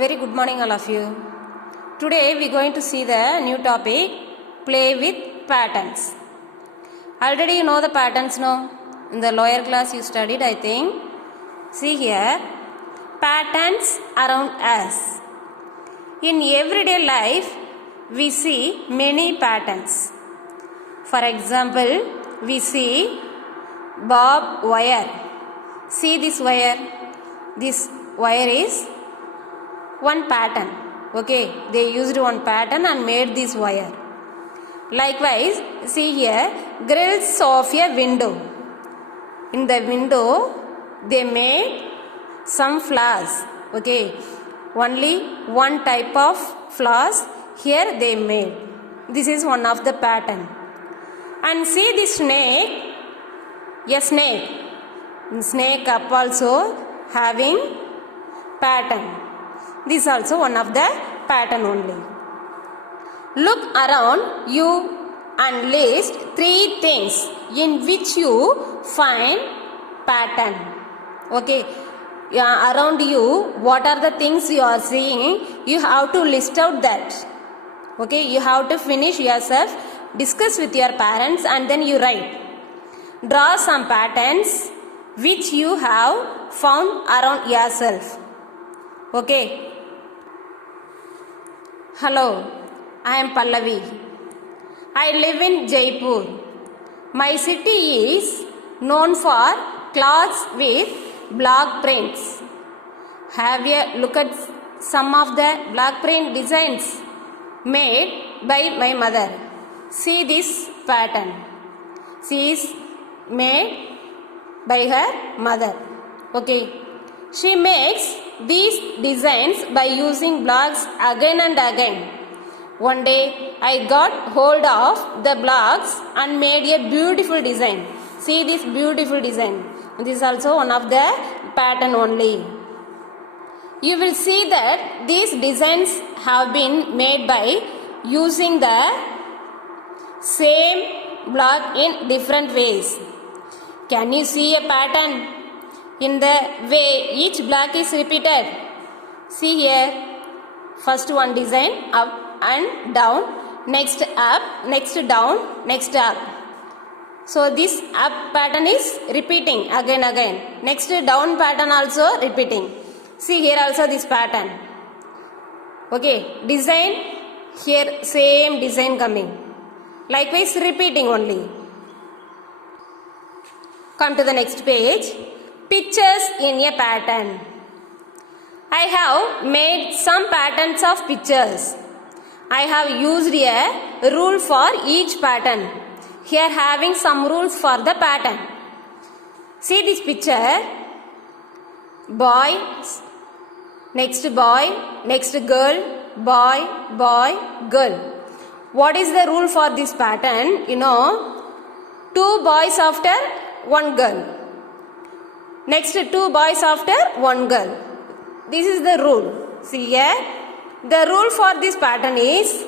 Very good morning all of you. Today we are going to see the new topic, play with patterns. Already you know the patterns, no? In the lower class you studied, I think. See here, patterns around us. In everyday life we see many patterns. For example, we see bob wire. See this wire. This wire is one pattern. Okay, they used one pattern and made this wire. Likewise, see here, grills of a window. In the window they made some flowers. Okay, only one type of flowers here they made. This is one of the pattern. And see this snake, a snake. Snake up also having pattern. This is also one of the pattern only. Look around you and list 3 things in which you find pattern. Okay, around you, what are the things you are seeing? You have to list out that. Okay, you have to finish yourself, discuss with your parents, and then you write. Draw some patterns which you have found around yourself. Okay. Hello, I am Pallavi. I live in Jaipur. My city is known for clothes with block prints. Have a look at some of the block print designs made by my mother. See this pattern. She is made by her mother. Okay. She makes these designs by using blocks again and again. One day I got hold of the blocks and made a beautiful design. See this beautiful design. This is also one of the pattern only. You will see that these designs have been made by using the same block in different ways. Can you see a pattern in the way each block is repeated? See here, first one design up and down, next up, next down, next up. So this up pattern is repeating again. Next down pattern also repeating. See here also this pattern. Okay, design here, same design coming. Likewise repeating only. Come to the next page. Pictures in a pattern. I have made some patterns of pictures. I have used a rule for each pattern. Here having some rules for the pattern. See this picture. Boy, next girl, boy, girl. What is the rule for this pattern? You know, 2 boys after 1 girl. Next 2 boys after 1 girl. This is the rule. See here. The rule for this pattern is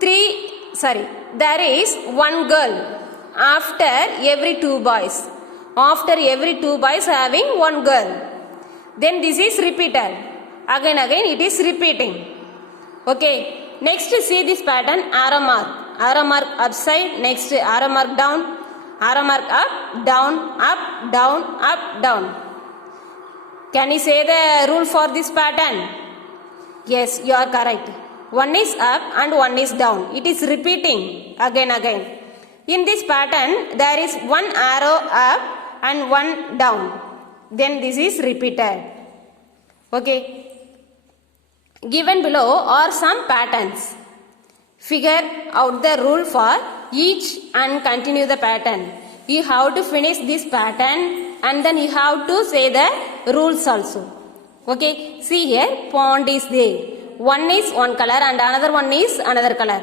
there is 1 girl after every 2 boys. After every 2 boys having 1 girl. Then this is repeated. Again it is repeating. Okay. Next see this pattern, arrow mark. Arrow mark upside, next arrow mark down. Arrow mark up, down, up, down, up, down. Can you say the rule for this pattern? Yes, you are correct. One is up and one is down. It is repeating again. In this pattern, there is 1 arrow up and 1 down. Then this is repeated. Okay. Given below are some patterns. Figure out the rule for each and continue the pattern. You have to finish this pattern and then you have to say the rules also. Okay, see here, pond is there. One is one color and another one is another color.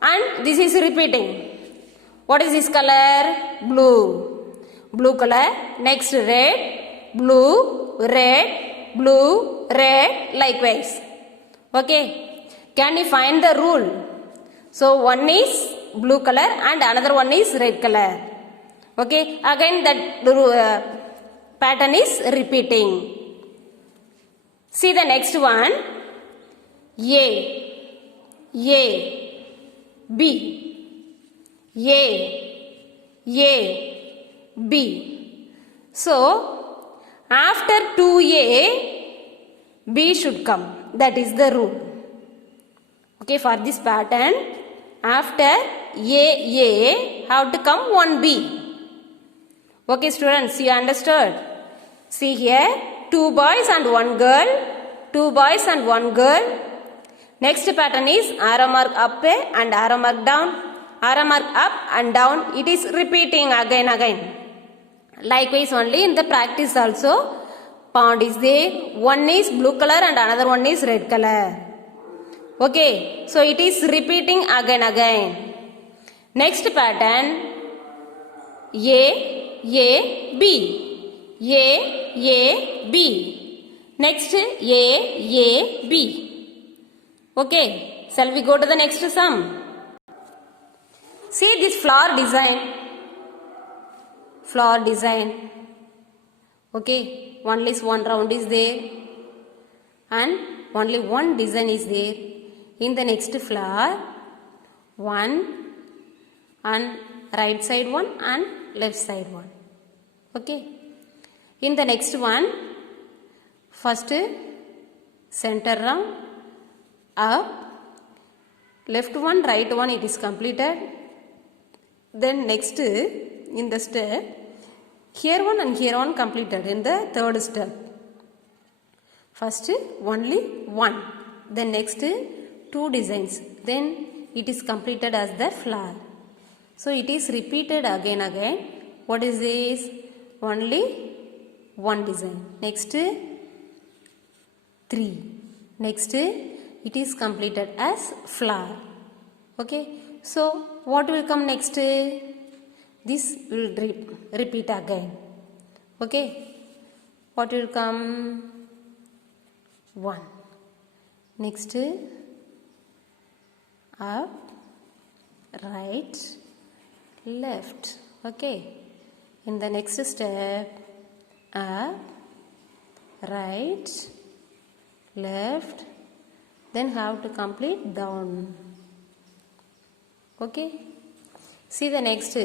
And this is repeating. What is this color? Blue. Blue color. Next red, blue, red, blue, red, likewise. Okay, can you find the rule? So one is blue color and another one is red color. Okay, again that pattern is repeating. See the next one. A, A, B, A, A, B. So, after 2A, B should come. That is the rule. Okay, for this pattern, after A, have to come 1B. Okay, students, you understood? See here, 2 boys and 1 girl. 2 boys and 1 girl. Next pattern is arrow mark up and arrow mark down. Arrow mark up and down. It is repeating again. Likewise, only in the practice also, pond is there. One is blue color and another one is red color. Okay, so it is repeating again. Next pattern, A, B. A, B. Next, A, B. Okay, shall we go to the next sum? See this flower design. Flower design. Okay, only one round is there and only one design is there. In the next flower, one and right side one and left side one. Okay. In the next one, first center round, up, left one, right one, it is completed. Then next in the step, here one and here one completed in the third step. First only one, then next 2 designs, then it is completed as the flower. So it is repeated again. What is this? Only one design. Next 3. Next it is completed as flower. Okay. So what will come next? This will repeat again. Okay. What will come? 1. Next up, right, left. Okay. In the next step, up, right, left, then have to complete down. Okay. See the next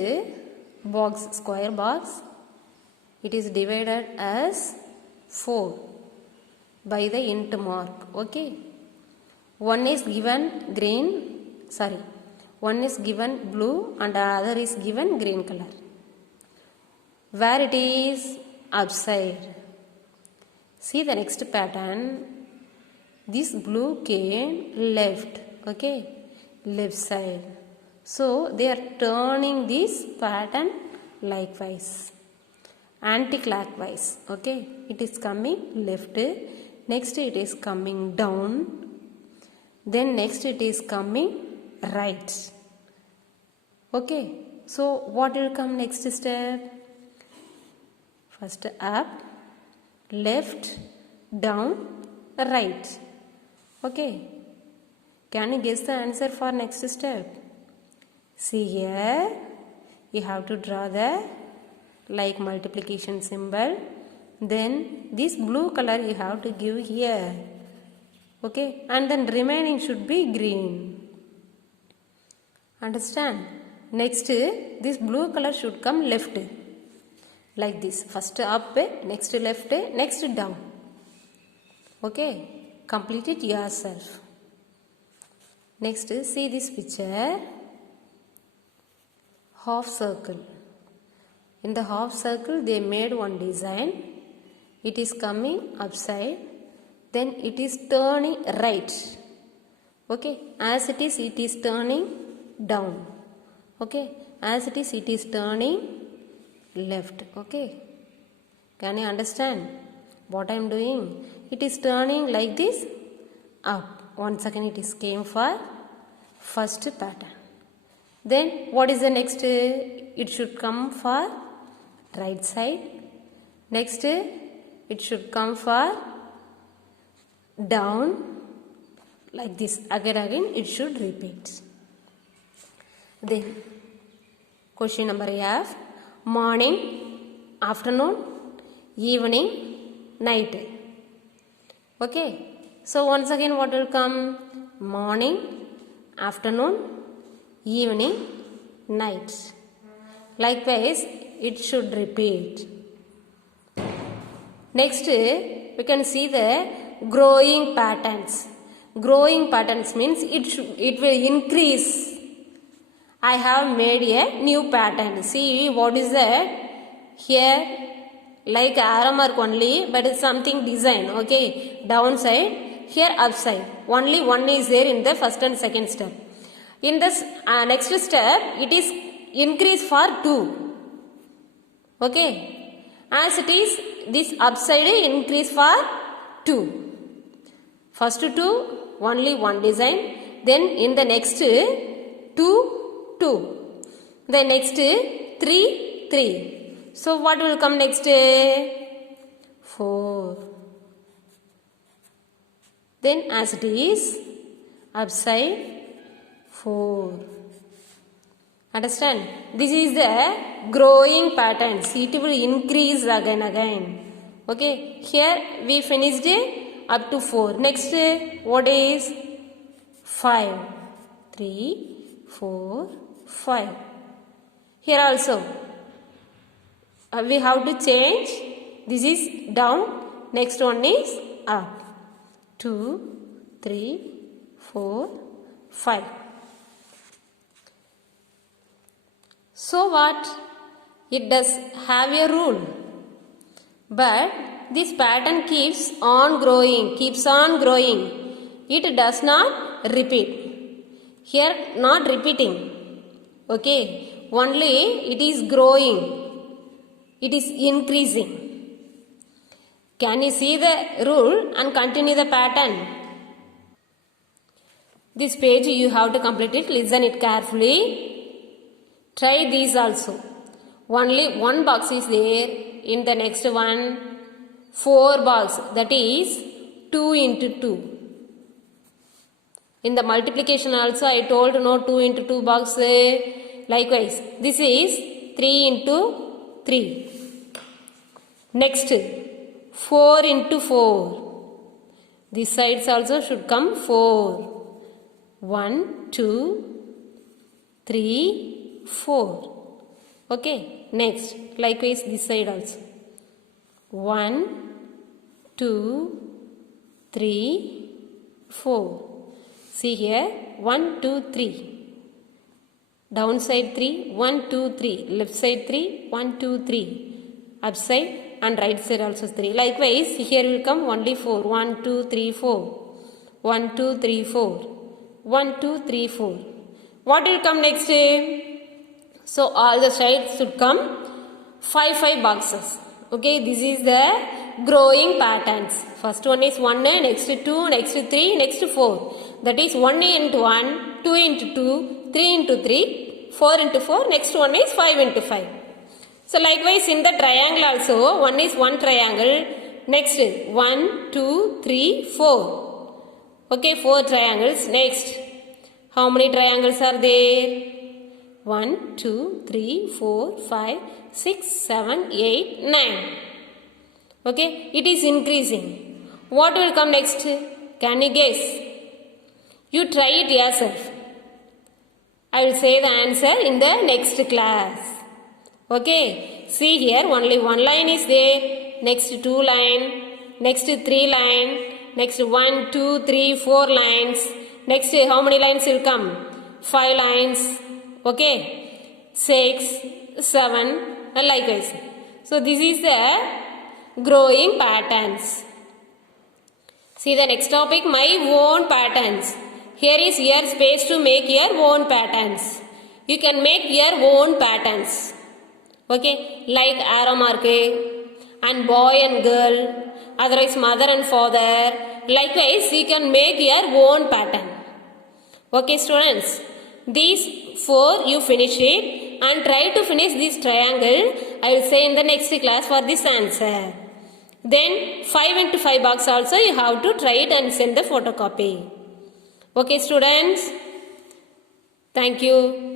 box, square box. It is divided as 4 by the int mark. Okay. One is given one is given blue and the other is given green color. Where it is? Upside. See the next pattern. This blue came left. Okay. Left side. So they are turning this pattern likewise. Anti-clockwise. Okay. It is coming left. Next it is coming down. Then next it is coming right. Okay. So what will come next step? First up, left, down, right. Okay. Can you guess the answer for next step? See here, you have to draw the like multiplication symbol. Then this blue color you have to give here. Okay. And then remaining should be green. Understand? Next, this blue color should come left. Like this. First up, next left, next down. Okay. Complete it yourself. Next, see this picture. Half circle. In the half circle, they made one design. It is coming upside. Then it is turning right. Okay. As it is turning down. Okay. As it is turning left. Okay. Can you understand what I am doing? It is turning like this up. Once again it is came for first pattern. Then what is the next? It should come for right side. Next it should come for down like this. Again it should repeat. Then question number F. Morning, afternoon, evening, night. Okay, so once again what will come? Morning, afternoon, evening, night. Likewise, it should repeat. Next, we can see the growing patterns. Growing patterns means it will increase. I have made a new pattern. See what is that? Here, like arrow mark only, but it's something design. Okay, downside. Here upside. Only one is there in the first and second step. In this next step, it is increase for 2. Okay, as it is this upside increase for 2. First 2, only one design. Then in the next 2, 2. The next 3, 3. So what will come next? 4. Then as it is upside 4. Understand? This is the growing patterns. It will increase again. Okay. Here we finished up to 4. Next what is 5? 3, 4, 5. Here also we have to change. This is down. Next one is up. 2, 3, 4, 5. So what? It does have a rule. But this pattern keeps on growing. It does not repeat. Here not repeating. Okay. Only it is growing. It is increasing. Can you see the rule and continue the pattern? This page you have to complete it. Listen it carefully. Try these also. Only one box is there. In the next one, 4 box. That is 2 into 2. In the multiplication also I told no 2 into 2 box. Likewise, this is 3 into 3. Next, 4 into 4. This sides also should come 4. 1, 2, 3, 4. Okay. Next, likewise this side also. 1, 2, 3, 4. See here, 1, 2, 3. Downside 3, 1, 2, 3. Left side 3, 1, 2, 3. Upside and right side also 3. Likewise, here will come only 4. 1, 2, 3, 4. 1, 2, 3, 4. 1, 2, 3, 4. What will come next? So all the sides should come 5 boxes. Okay, this is the growing patterns. First one is 1, next 2, next 3, next 4. That is 1 into 1, 2 into 2, 3 into 3, 4 into 4. Next one is 5 into 5. So likewise in the triangle also, one is one triangle. Next 1, 2, 3, 4. Okay, 4 triangles. Next, how many triangles are there? 1, 2, 3, 4, 5, 6, 7, 8, 9. Okay, it is increasing. What will come next? Can you guess? You try it yourself. I will say the answer in the next class. Okay, see here only one line is there. Next 2 line. Next 3 line. Next 1, 2, 3, 4 lines. Next how many lines will come? 5 lines. Okay, 6, 7 and likewise. So this is the growing patterns. See the next topic, my own patterns. Here is your space to make your own patterns. You can make your own patterns. Okay, like arrow mark and boy and girl, otherwise mother and father. Likewise, you can make your own pattern. Okay, students, these 4 you finish it and try to finish this triangle. I will say in the next class for this answer. Then 5 into 5 box also you have to try it and send the photocopy. Okay, students, thank you.